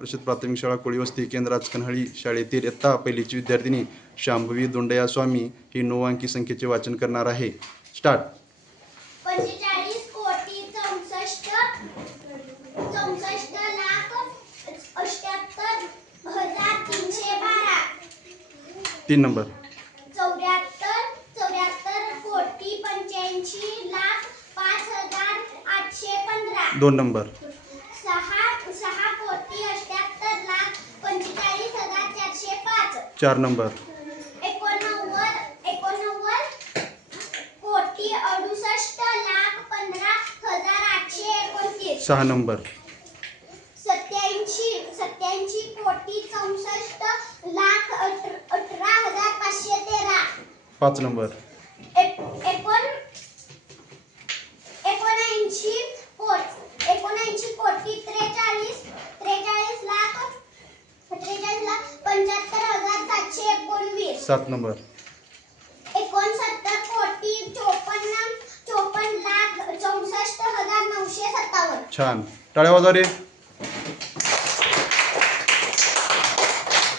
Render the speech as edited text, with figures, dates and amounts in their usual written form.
परिषद प्राथमिक शाळा कोळीवस्ती केंद्राज कन्हाळी शाळेतील इयत्ता पहिलीची विद्यार्थिनी शांभवी दोंडया स्वामी ही 9 अंकी संख्येचे वाचन करणार आहे. स्टार्ट. 45 कोटी 64 लाख 78,312. 3 नंबर. 74 कोटी 85 लाख 5,815. 2 नंबर. 6 कोटी 78 लाख 45,405. 4 नंबर. 89 कोटी 68 लाख 15,829. 6 नंबर. 87 कोटी 64 लाख 18,513. 5 नंबर. 79 कोटी 43 लाख 75,719. 7 नंबर. 69 कोटी 54 लाख 64,957. छान. टाळ्या वाजवा रे.